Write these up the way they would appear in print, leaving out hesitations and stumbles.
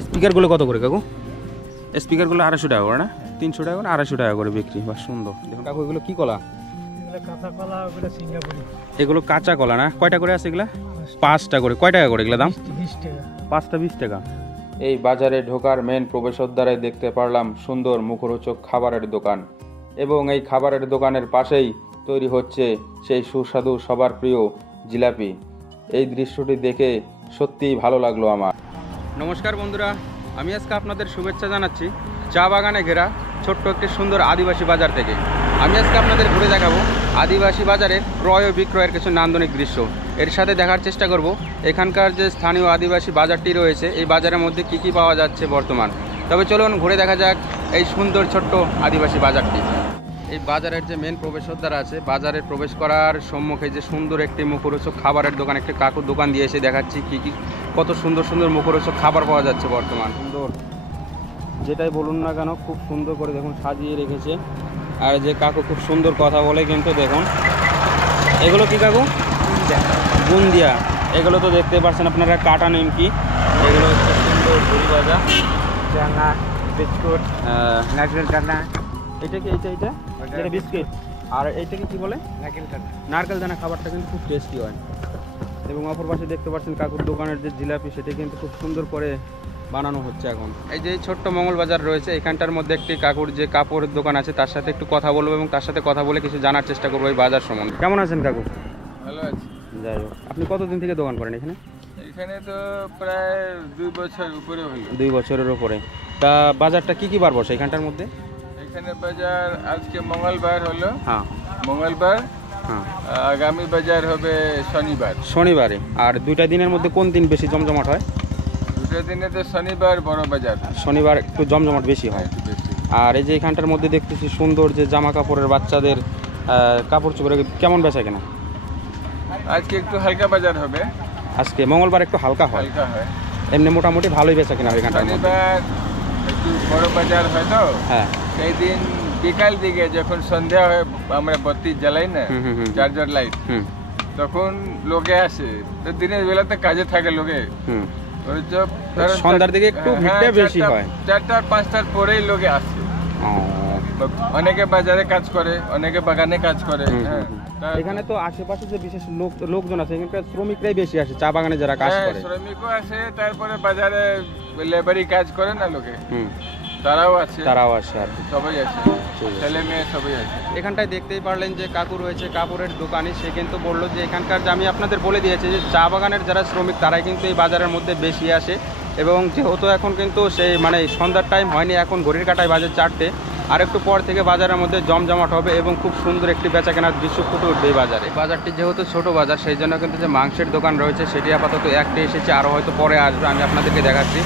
স্পিকারগুলো কত করে কাকু? স্পিকারগুলো 250 টাকা করে না? 300 টাকা করে, 250 টাকা করে বিক্রি। বাহ সুন্দর। দেখুন কাকু এগুলো কি কলা? কাঁচা কলা, ওগুলো সিঙ্গাপুরি। এগুলো কাঁচা কলা না? কয়টা করে আছে এগুলা? 5টা করে। কয় টাকা করে এগুলো দাম? 20 টাকা। 5টা 20 টাকা। এই বাজারে ঢোকার মেন প্রবেশদ্বারে দেখতে পারলাম সুন্দর মুখরোচক খাবারের দোকান, এবং এই খাবারের দোকানের পাশেই তৈরি হচ্ছে সেই সুস্বাদু সবার প্রিয় জিলাপি। এই দৃশ্যটি দেখে সত্যিই ভালো লাগলো আমার। নমস্কার বন্ধুরা, আমি আজকে আপনাদের শুভেচ্ছা জানাচ্ছি চা বাগানে ঘেরা ছোট্ট একটি সুন্দর আদিবাসী বাজার থেকে। আমি আজকে আপনাদের ঘুরে দেখাবো আদিবাসী বাজারের ক্রয় ও বিক্রয়ের কিছু নান্দনিক দৃশ্য। এর সাথে দেখার চেষ্টা করব এখানকার যে স্থানীয় আদিবাসী বাজারটি রয়েছে, এই বাজারের মধ্যে কি কি পাওয়া যাচ্ছে বর্তমান। তবে চলুন ঘুরে দেখা যাক এই সুন্দর ছোট্ট আদিবাসী বাজারটি। এই বাজারের যে মেন প্রবেশদ্বার আছে, বাজারে প্রবেশ করার সম্মুখে যে সুন্দর একটি মুখরোচক খাবারের দোকান, একটি কাকুর দোকান দিয়ে এসে দেখাচ্ছি কি কি কত সুন্দর সুন্দর মুখরোচক খাবার পাওয়া যাচ্ছে বর্তমান। সুন্দর যেটাই বলুন না কেন, খুব সুন্দর করে দেখুন সাজিয়ে রেখেছে। আর যে কাকু খুব সুন্দর কথা বলে কিন্তু দেখুন। এগুলো কি কাকু? বুন্দিয়া। এগুলো তো দেখতে পাচ্ছেন আপনারা, কাটা নিমকি। এগুলো হচ্ছে সুন্দর ঝুড়ি ভাজা, চানা, বিস্কুট, নারকেল চানা। এটা কি? এটা এটা বিস্কিট। আর এইটাকে কি বলে? নারকেল চানা। নারকেল দানা। খাবারটা কিন্তু খুব টেস্টি হয়। এবং অপর পাশে দেখতে পাচ্ছেন কাকুর দোকানের যে জিলাপি, সেটা কিন্তু খুব সুন্দর করে বানানো হচ্ছে এখন। এই যে ছোট্ট মঙ্গল বাজার রয়েছে, এখানটার মধ্যে একটি কাকুর যে কাপড়ের দোকান আছে, তার সাথে একটু কথা বলবো এবং তার সাথে কথা বলে কিছু জানার চেষ্টা করবো এই বাজার সম্বন্ধে। কেমন আছেন কাকু? ভালো আছি। যাই হোক, আপনি কতদিন থেকে দোকান করেন এখানে? এখানে তো প্রায় 2 বছর উপরে হলো। 2 বছরের উপরে। তা বাজারটা কি কি বার বসে এখানটার মধ্যে? এখানে বাজার আজকে মঙ্গলবার হলো। হ্যাঁ মঙ্গলবার। হ্যাঁ। আগামী বাজার হবে শনিবার। শনিবারে। আর 2টা দিনের মধ্যে কোন দিন বেশি জমজমাট হয়? 2টা দিনে তো শনিবার বড় বাজার। শনিবার একটু জমজমাট বেশি হয়। বেশি। আর এই যে এখানটার মধ্যে দেখতেছি সুন্দর যে জামা কাপড়ের বাচ্চাদের কাপড় চোপড় কেমন বেচা কেনা? আজকে একটু হালকা বাজার হবে। আজকে মঙ্গলবার একটু হালকা হয়। হালকা হয়। এমনি মোটামুটি ভালোই বেচা কেনা হয় এখানটার মধ্যে। শনিবার একটু বড় বাজার হয় তো। হ্যাঁ। সেই দিন বিকাল দিকে যখন সন্ধ্যা হয়, আমরা বাতি জ্বালাই না, চার্জার লাইট, তখন লোকে আসে। তো দিনের বেলাতে কাজে থাকে লোকে। সন্ধ্যার দিকে একটু ভিড়টা বেশি হয়। 4টা 5টার পরেই লোকে আসে। অনেকে বাজারে কাজ করে, অনেকে বাগানে কাজ করে। এখানে তো আশেপাশে যে বিশেষ লোকজন আছে, এখানকার শ্রমিকরাই বেশি আসে চা বাগানে যারা কাজ করে। শ্রমিকও আসে, তারপরে বাজারে লেবারি কাজ করে না লোকে, তারাও আসে আর সবাই আসে, ছেলে মেয়ে সবাই আসে। এখানটায় দেখতেই পারলেন যে কাকু রয়েছে কাপড়ের দোকানে। সে কিন্তু বললো যে এখানকার যে আমি আপনাদের বলে দিয়েছি যে চা বাগানের যারা শ্রমিক, তারাই কিন্তু এই বাজারের মধ্যে বেশি আসে। এবং যেহেতু এখন কিন্তু সেই মানে সন্ধ্যার টাইম হয়নি, এখন ঘড়ির কাঁটায় বাজে 4টে। আর একটু পর থেকে বাজারের মধ্যে জমজমাট হবে এবং খুব সুন্দর একটি বেচা কেনার দৃশ্য ফুটে উঠবে এই বাজারে। বাজারটি যেহেতু ছোট বাজার, সেই জন্য কিন্তু যে মাংসের দোকান রয়েছে সেটি আপাতত একটা এসেছে, আরও হয়তো পরে আসবে, আমি আপনাদেরকে দেখাচ্ছি।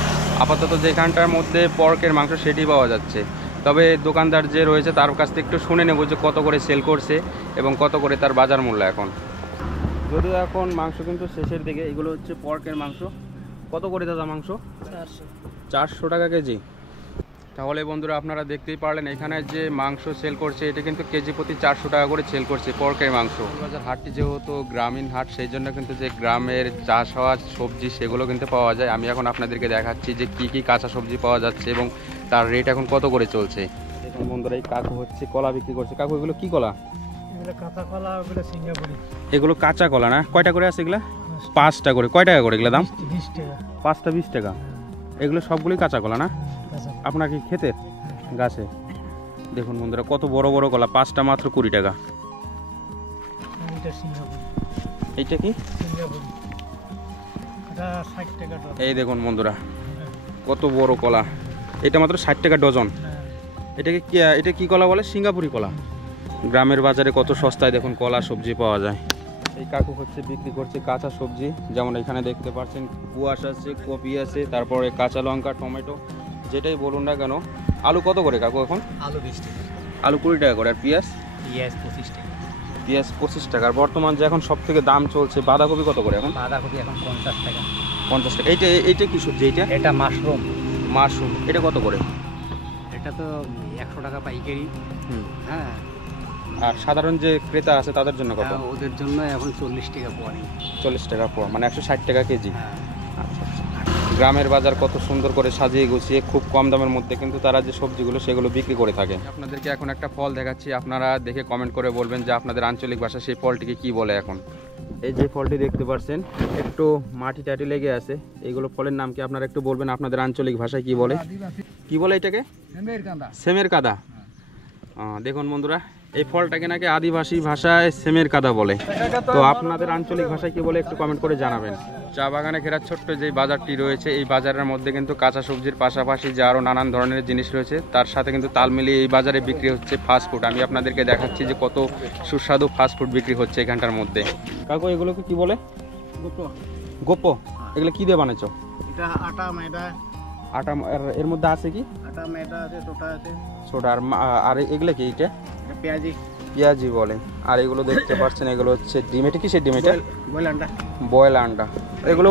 আপাতত যেখানটার মধ্যে পর্কের মাংস সেটি পাওয়া যাচ্ছে। তবে দোকানদার যে রয়েছে তার কাছ থেকে একটু শুনে নেব যে কত করে সেল করছে এবং কত করে তার বাজার মূল্য এখন। যদিও এখন মাংস কিন্তু শেষের দিকে। এগুলো হচ্ছে পর্কের মাংস। কত করে দাদা মাংস? 400 টাকা কেজি। তাহলে বন্ধুরা আপনারা দেখতেই পারলেন এখানে যে মাংস সেল করছে, এটা কিন্তু কেজি প্রতি 400 টাকা করে সেল করছে পর্কের মাংস। বাজার হাটটি যেহেতু গ্রামীণ হাট, সেই জন্য কিন্তু যে গ্রামের চাষ হওয়া সবজি সেগুলো কিন্তু পাওয়া যায়। আমি এখন আপনাদেরকে দেখাচ্ছি যে কি কি কাঁচা সবজি পাওয়া যাচ্ছে এবং তার রেট এখন কত করে চলছে। এখন বন্ধুরা এই কাকু হচ্ছে কলা বিক্রি করছে। কাকু এগুলো কি কলা? এগুলো কাঁচা কলা, ওগুলো সিঙ্গাপুরি। এগুলো কাঁচা কলা না? কয়টা করে আছে এগুলা? 5টা করে। কয় টাকা করে এগুলো দাম? 20 টাকা। 5টা 20 টাকা। এগুলো সবগুলোই কাঁচা কলা না? আপনার কি ক্ষেতের গাছে? দেখুন বন্ধুরা কত বড় বড় কলা, 5টা মাত্র 20 টাকা। এইটা কি? এই দেখুন বন্ধুরা কত বড় কলা, এটা মাত্র 60 টাকা ডজন। এটাকে কি, এটা কি কলা বলে? সিঙ্গাপুরি কলা। গ্রামের বাজারে কত সস্তায় দেখুন কলা সবজি পাওয়া যায়। এই কাকু হচ্ছে বিক্রি করছে কাঁচা সবজি, যেমন এখানে দেখতে পাচ্ছেন কুয়াশ আছে, কপি আছে, তারপরে কাঁচা লঙ্কা, টমেটো, যেটাই বলুন না কেন। আলু কত করে কাকু এখন? আলু 20 টাকা। আলু 20 টাকা করে। আর পেঁয়াজ? 25 টাকা। পেঁয়াজ 25 টাকা। আর বর্তমান যে এখন সব থেকে দাম চলছে বাঁধাকপি কত করে এখন? বাঁধাকপি এখন 50 টাকা। 50 টাকা। এইটা কি সবজি? এটা মাশরুম। এটা কত করে? এটা তো 100 টাকা পাইকারি। হ্যাঁ। আর সাধারণ যে ক্রেতা আছে তাদের জন্য কত? ওদের জন্য এখন 40 টাকা পড়ে। 40 টাকা পড়, মানে 160 টাকা কেজি। হ্যাঁ। আচ্ছা আচ্ছা। গ্রামের বাজার কত সুন্দর করে সাজিয়ে গুছিয়ে খুব কম দামের মধ্যে কিন্তু তারা যে সবজিগুলো সেগুলো বিক্রি করে থাকে। আপনাদেরকে এখন একটা ফল দেখাচ্ছি, আপনারা দেখে কমেন্ট করে বলবেন যে আপনাদের আঞ্চলিক ভাষা সেই ফলটিকে কি বলে। এখন এই যে ফলটি দেখতে পাচ্ছেন একটু মাটি টাটি লেগে আছে, এইগুলো ফলের নাম কি আপনারা একটু বলবেন আপনাদের আঞ্চলিক ভাষায় কি বলে, কি বলে এটাকে? সেমের কাদা। দেখুন বন্ধুরা, এই ফলটাকে নাকি আদিবাসী ভাষায় সেমের কাদা বলে। তো আপনাদের আঞ্চলিক ভাষায় কি বলে একটু কমেন্ট করে জানাবেন। চা বাগানে ঘেরা ছোট্ট যে বাজারটি রয়েছে, এই বাজারের মধ্যে কিন্তু কাঁচা সবজির পাশাপাশি যে আরও নানান ধরনের জিনিস রয়েছে তার সাথে কিন্তু তাল মিলিয়ে এই বাজারে বিক্রি হচ্ছে ফাস্টফুড। আমি আপনাদেরকে দেখাচ্ছি যে কত সুস্বাদু ফাস্টফুড বিক্রি হচ্ছে এখানটার মধ্যে। কাকু এগুলোকে কি বলে? গোপো। এগুলো কি দিয়ে বানাইছো? এটা আটা ময়দা। আটা এর মধ্যে আছে কি? আটা ময়দা আছে, সোটা আছে। সোডা আর এগুলো কি? এটা পেঁয়াজি। পেঁয়াজি বলে। আর এগুলো দেখতে পাচ্ছেন এগুলো হচ্ছে ডিম। এটা কিসের ডিম? এটা বয়েল আন্ডা। বয়েল আন্ডা। এগুলো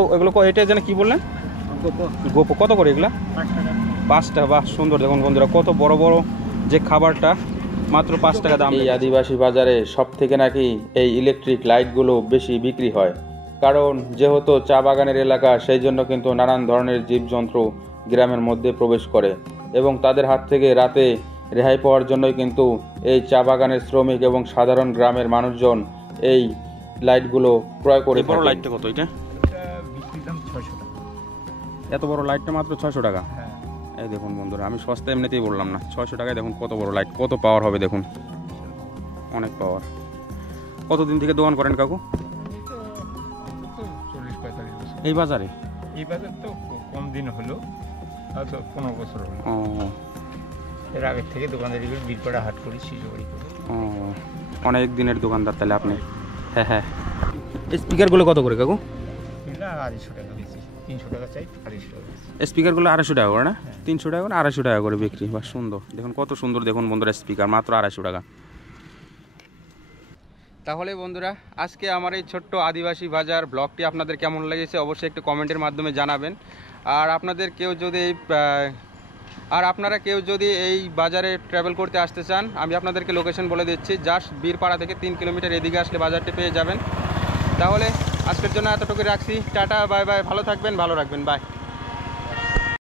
এটা যেন কি বললেন? গোপো। কত করে এগুলা? 5 টাকা। 5 টাকা। বাহ সুন্দর। দেখুন বন্ধুরা কত বড় বড় যে খাবারটা মাত্র 5 টাকা দাম। এই আদিবাসী বাজারে সব থেকে নাকি এই ইলেকট্রিক লাইটগুলো বেশি বিক্রি হয়, কারণ যেহেতু চা বাগানের এলাকা সেই জন্য কিন্তু নানান ধরনের জীবজন্তু গ্রামের মধ্যে প্রবেশ করে এবং তাদের হাত থেকে রাতে রেহাই পাওয়ার জন্যই কিন্তু এই চা বাগানের শ্রমিক এবং সাধারণ গ্রামের মানুষজন এই লাইটগুলো ক্রয় করে। বড় লাইটটা কত? এটা বিক্রির দাম 600 টাকা। এত বড় লাইটটা মাত্র 600 টাকা। এই দেখুন বন্ধুরা, আমি সস্তা এমনিতেই বললাম না, 600 টাকায় দেখুন কত বড় লাইট, কত পাওয়ার হবে দেখুন, অনেক পাওয়ার। কতদিন থেকে দোকান করেন কাকু? 40-45 বছর। এই বাজারে? এই বাজার তো কম দিন হলো, হয়তো 15 বছর হলো। ও, এর আগে থেকে দোকানদারি করে বীরপাড়া হাট করি, শিশুবাড়ি করি। ও, অনেক দিনের দোকানদার তাহলে আপনি। হ্যাঁ হ্যাঁ। এই স্পিকারগুলো কত করে কাকু? এটা 250 টাকা বেশি। 300 টাকা চাই, 250 টাকা। স্পিকারগুলো 250 টাকা করে না? 300 টাকা করে, 250 টাকা করে বিক্রি। বা সুন্দর, দেখুন কত সুন্দর। দেখুন বন্ধুরা স্পিকার মাত্র 250 টাকা। তাহলে বন্ধুরা আজকে আমার এই ছোট্ট আদিবাসী বাজার ব্লগটি আপনাদের কেমন লেগেছে অবশ্যই একটু কমেন্টের মাধ্যমে জানাবেন। আর আপনারা কেউ যদি এই বাজারে ট্রাভেল করতে আসতে চান, আমি আপনাদেরকে লোকেশন বলে দিচ্ছি। জাস্ট বীরপাড়া থেকে 3 কিলোমিটার এদিকে আসলে বাজারটি পেয়ে যাবেন। তাহলে আজকের জন্য এতটুকু রাখছি। Tata, bye bye. ভালো থাকবেন, ভালো রাখবেন, বাই।